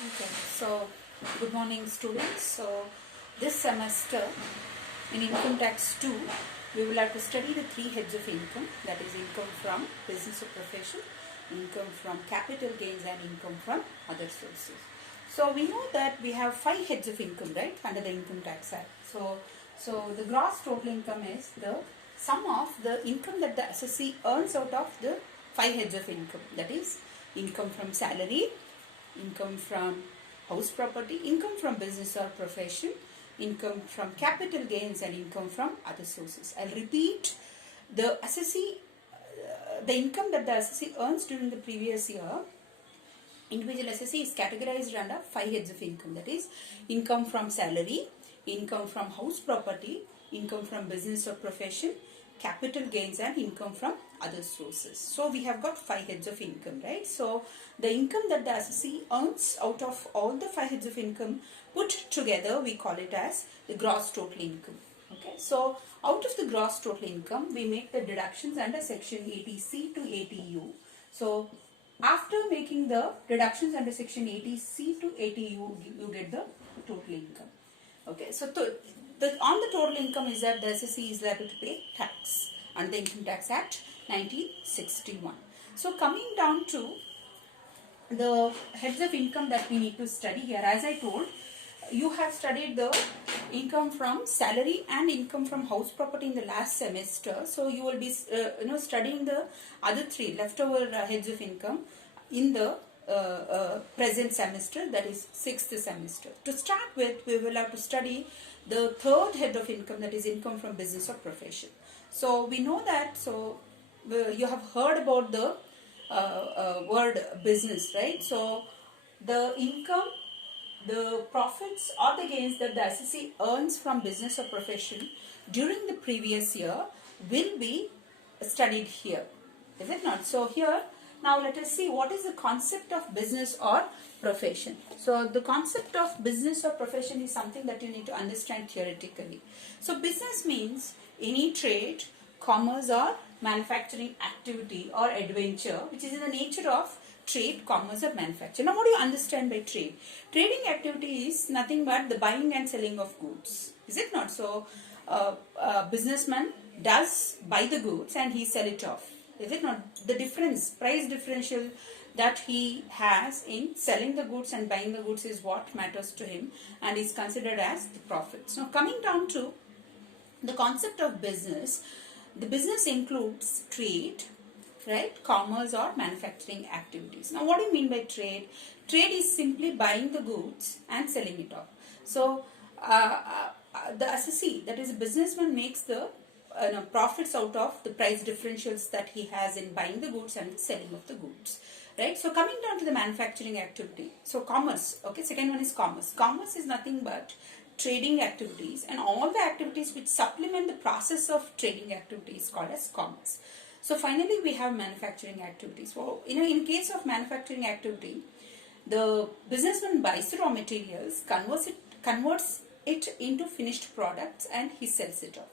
Okay, so good morning students. So this semester in Income Tax 2, we will have to study the three heads of income, that is income from business or profession, income from capital gains and income from other sources. So we know that we have five heads of income, right, under the Income Tax Act. So the gross total income is the sum of the income that the assessee earns out of the five heads of income, that is income from salary, income from house property, income from business or profession, income from capital gains and income from other sources. I'll repeat, the assessee, the income that the assessee earns during the previous year, individual assessee is categorized under five heads of income, that is income from salary, income from house property, income from business or profession, capital gains and income from other sources. So we have got five heads of income, right? So the income that the assessee earns out of all the five heads of income put together, we call it as the gross total income. Okay, so out of the gross total income, we make the deductions under section 80C to 80U. So after making the deductions under section 80C to 80U, you get the total income. Okay, so on the total income is that the assessee is liable to pay tax under the Income Tax Act 1961. So coming down to the heads of income that we need to study here, as I told, you have studied the income from salary and income from house property in the last semester. So you will be studying the other three leftover heads of income in the present semester, that is sixth semester. To start with, we will have to study the third head of income, that is income from business or profession. So we know that, so you have heard about the word business, right? So the income, the profits or the gains that the assessee earns from business or profession during the previous year will be studied here, is it not? So here, now let us see what is the concept of business or profession. So the concept of business or profession is something that you need to understand theoretically. So business means any trade, commerce or manufacturing activity or adventure which is in the nature of trade, commerce or manufacture. Now what do you understand by trade? Trading activity is nothing but the buying and selling of goods, is it not? So a businessman does buy the goods and he sell it off, is it not? The difference, price differential that he has in selling the goods and buying the goods is what matters to him and is considered as the profits. Now coming down to the concept of business, the business includes trade, right, commerce or manufacturing activities. Now what do you mean by trade? Trade is simply buying the goods and selling it off. So the assessee, that is a businessman, makes the profits out of the price differentials that he has in buying the goods and the selling of the goods, right? So coming down to the manufacturing activity, so commerce, okay, second one is commerce. Commerce is nothing but trading activities and all the activities which supplement the process of trading activities called as commerce. So finally we have manufacturing activities. So in case of manufacturing activity, the businessman buys the raw materials, converts it into finished products and he sells it off.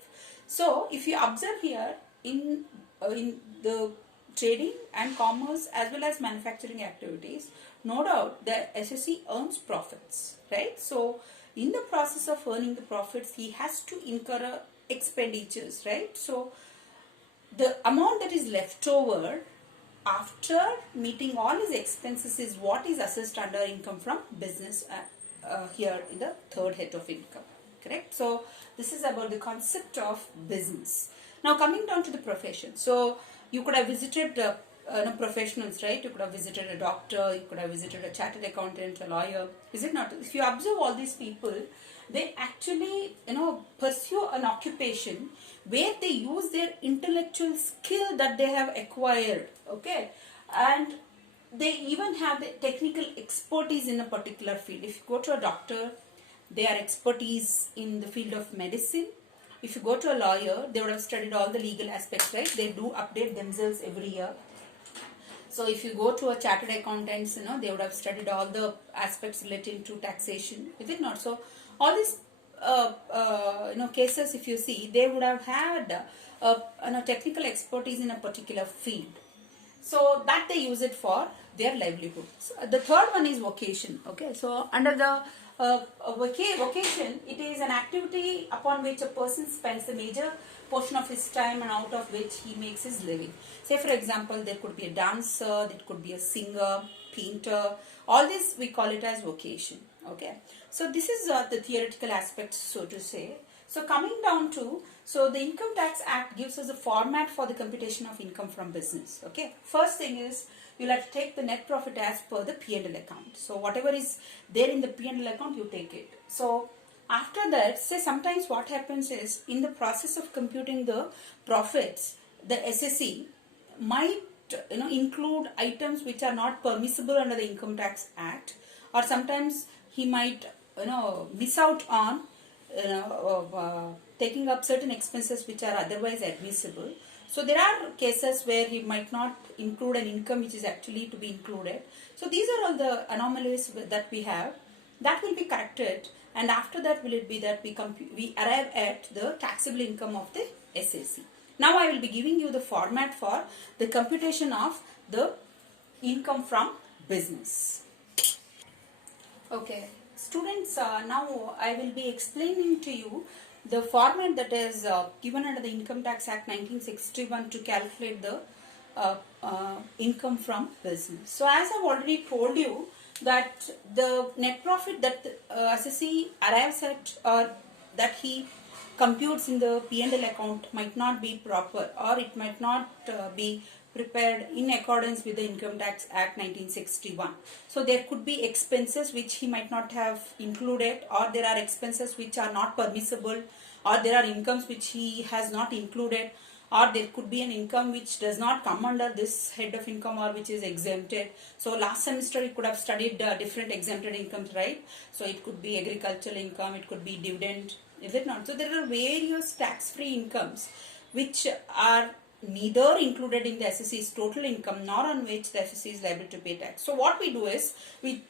So if you observe here in the trading and commerce as well as manufacturing activities, no doubt the assessee earns profits, right? So in the process of earning the profits, he has to incur expenditures, right? So the amount that is left over after meeting all his expenses is what is assessed under income from business here in the third head of income, correct? So this is about the concept of business. Now coming down to the profession. So you could have visited professionals, right? You could have visited a doctor, you could have visited a chartered accountant, a lawyer, is it not? If you observe all these people, they actually pursue an occupation where they use their intellectual skill that they have acquired, okay, and they even have the technical expertise in a particular field. If you go to a doctor, they are expertise in the field of medicine. If you go to a lawyer, they would have studied all the legal aspects, right? They do update themselves every year. So if you go to a chartered accountants, they would have studied all the aspects relating to taxation, is it not? So all these cases, if you see, they would have had technical expertise in a particular field. So that they use it for their livelihood. So the third one is vocation. Okay, so under the vocation, it is an activity upon which a person spends a major portion of his time and out of which he makes his living. Say for example, there could be a dancer, there could be a singer, painter, all this we call it as vocation. Okay, so this is the theoretical aspect, so to say. So coming down to, so the Income Tax Act gives us a format for the computation of income from business. Okay, first thing is you'll have to take the net profit as per the P&L account. So whatever is there in the P&L account, you take it. So after that, say sometimes what happens is in the process of computing the profits, the SSE might include items which are not permissible under the Income Tax Act, or sometimes he might miss out on taking up certain expenses which are otherwise admissible. So there are cases where he might not include an income which is actually to be included. So these are all the anomalies that we have. That will be corrected, and after that will it be that we arrive at the taxable income of the SAC. Now I will be giving you the format for the computation of the income from business. Okay, students, now I will be explaining to you the format that is given under the Income Tax Act 1961 to calculate the income from business. So as I've already told you that the net profit that assessee arrives at, or that he computes in the P&L account, might not be proper, or it might not be prepared in accordance with the Income Tax Act 1961. So there could be expenses which he might not have included, or there are expenses which are not permissible, or there are incomes which he has not included, or there could be an income which does not come under this head of income or which is exempted. So last semester you could have studied different exempted incomes, right? So it could be agricultural income, it could be dividend, is it not? So there are various tax-free incomes which are neither included in the SSC's total income nor on which the SSC is liable to pay tax. So what we do is we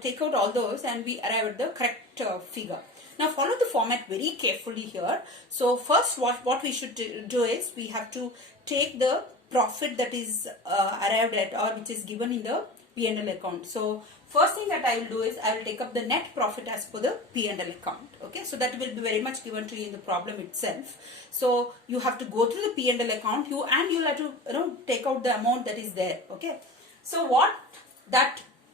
take out all those and we arrive at the correct figure. Now follow the format very carefully here. So first what we should do is we have to take the profit that is arrived at, or which is given in the P&L account. So first thing that I will do is I will take up the net profit as per the P&L account. Okay, so that will be very much given to you in the problem itself. So you have to go through the P&L account, you'll have to take out the amount that is there. Okay, so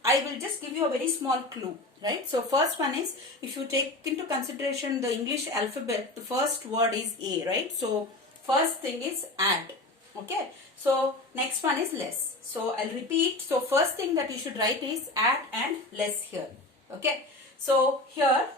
I will just give you a very small clue, right? So first one is, if you take into consideration the English alphabet, the first word is A, right? So first thing is add. Okay, so next one is less. So I'll repeat. So first thing that you should write is add and less here. Okay, so here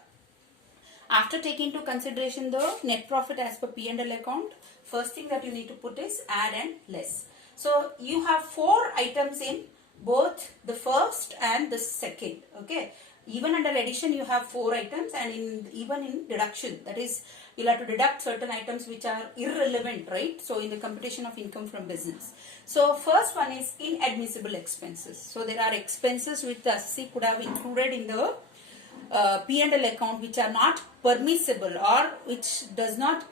after taking into consideration the net profit as per P&L account, first thing that you need to put is add and less. So you have 4 items in both the first and the second. Okay, even under addition you have 4 items, and even in deduction, that is you'll have to deduct certain items which are irrelevant, right? So in the computation of income from business. So first one is inadmissible expenses. So there are expenses which the assessee could have included in the P&L account which are not permissible, or which does not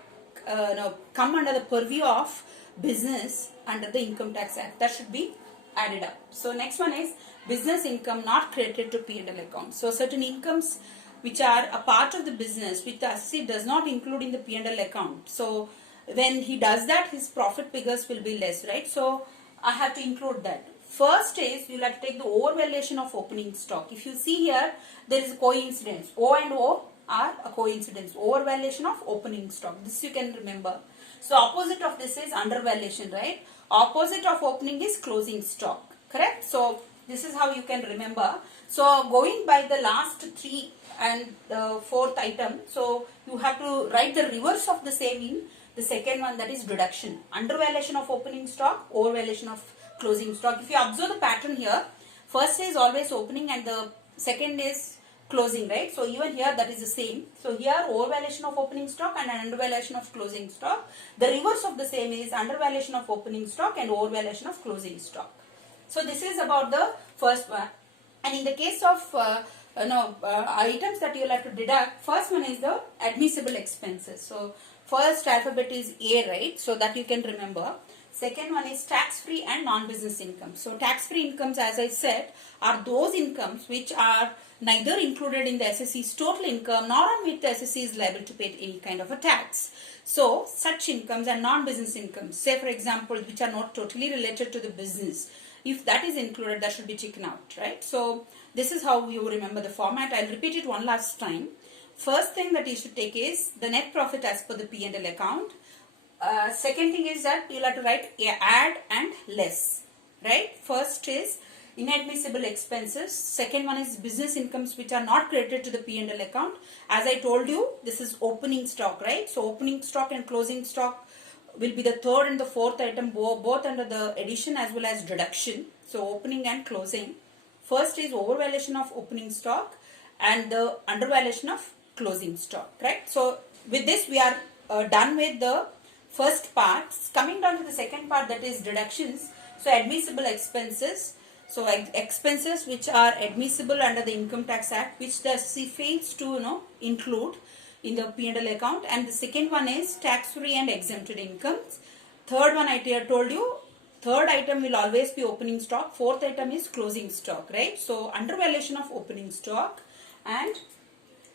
come under the purview of business under the Income Tax Act. That should be added up. So next one is business income not credited to P&L account. So certain incomes which are a part of the business which the assessee does not include in the P&L account. So when he does that, his profit figures will be less, right? So I have to include that. First is you will have to take the overvaluation of opening stock. If you see here, there is a coincidence. O and O are a coincidence. Overvaluation of opening stock. This you can remember. So opposite of this is undervaluation, right? Opposite of opening is closing stock. Correct? So this is how you can remember. So going by the last 3 and the 4th item, so you have to write the reverse of the same in the second one, that is deduction. Undervaluation of opening stock, overvaluation of closing stock. If you observe the pattern here, first is always opening and the second is closing, right? So even here that is the same. So here overvaluation of opening stock and undervaluation of closing stock. The reverse of the same is undervaluation of opening stock and overvaluation of closing stock. So this is about the first one. And in the case of items that you will have to deduct, first one is the admissible expenses. So first alphabet is A, right? So that you can remember. Second one is tax-free and non-business income. So tax-free incomes, as I said, are those incomes which are neither included in the SSC's total income nor on which the SSC is liable to pay any kind of a tax. So such incomes are non-business incomes. Say for example, which are not totally related to the business. If that is included, that should be taken out, right? So this is how you remember the format. I'll repeat it one last time. First thing that you should take is the net profit as per the P&L account. Second thing is that you'll have to write add and less, right? First is inadmissible expenses. Second one is business incomes which are not credited to the P&L account. As I told you, this is opening stock, right? So opening stock and closing stock will be the third and the fourth item, both under the addition as well as deduction. So opening and closing. First is overvaluation of opening stock and the undervaluation of closing stock, right? So with this we are done with the first part. Coming down to the second part, that is deductions. So admissible expenses. So expenses which are admissible under the Income Tax Act, which the SC fails to include in the P&L account. And the second one is tax-free and exempted incomes. Third one I told you, third item will always be opening stock. Fourth item is closing stock, right? So undervaluation of opening stock and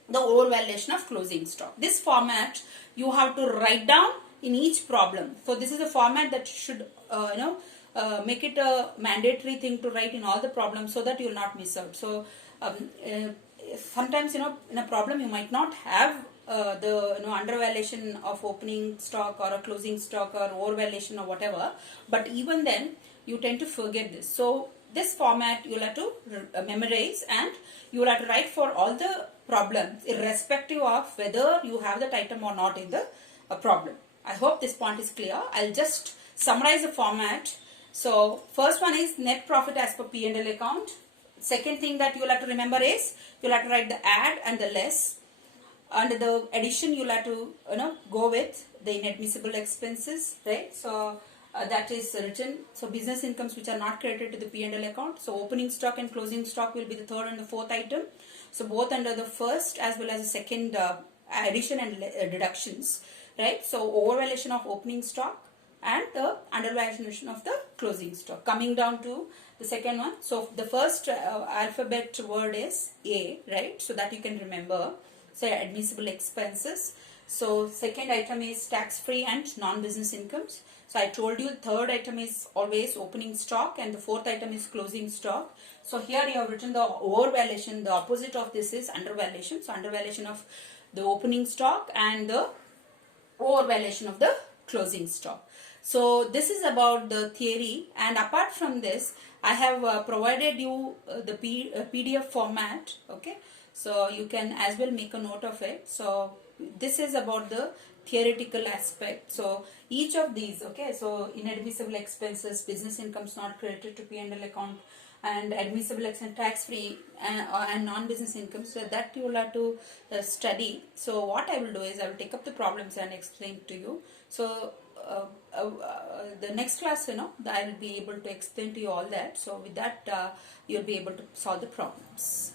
the overvaluation of closing stock. This format you have to write down in each problem. So this is a format that should make it a mandatory thing to write in all the problems so that you will not miss out. So sometimes in a problem you might not have the undervaluation of opening stock or a closing stock or overvaluation or whatever, but even then you tend to forget this. So this format you will have to memorize, and you will have to write for all the problems irrespective of whether you have that item or not in the problem. I hope this point is clear. I'll just summarize the format. So first one is net profit as per P&L account. Second thing that you will have to remember is you will have to write the add and the less. Under the addition you will have to go with the inadmissible expenses, right? So that is written. So business incomes which are not credited to the P&L account. So opening stock and closing stock will be the third and the fourth item. So both under the first as well as the second addition and deductions, right? So overvaluation of opening stock and the undervaluation of the closing stock. Coming down to the second one. So the first alphabet word is A, right? So that you can remember. So admissible expenses. So second item is tax-free and non-business incomes. So I told you the third item is always opening stock and the fourth item is closing stock. So here you have written the overvaluation. The opposite of this is undervaluation. So undervaluation of the opening stock and the overvaluation of the closing stock. So this is about the theory, and apart from this I have provided you the PDF format, okay? So you can as well make a note of it. So this is about the theoretical aspect. So each of these, okay, so inadmissible expenses, business incomes not credited to P&L account, and admissible expense, tax-free and non-business income, so that you will have to study. So what I will do is I will take up the problems and explain to you. So the next class, I will be able to explain to you all that. So with that, you'll be able to solve the problems.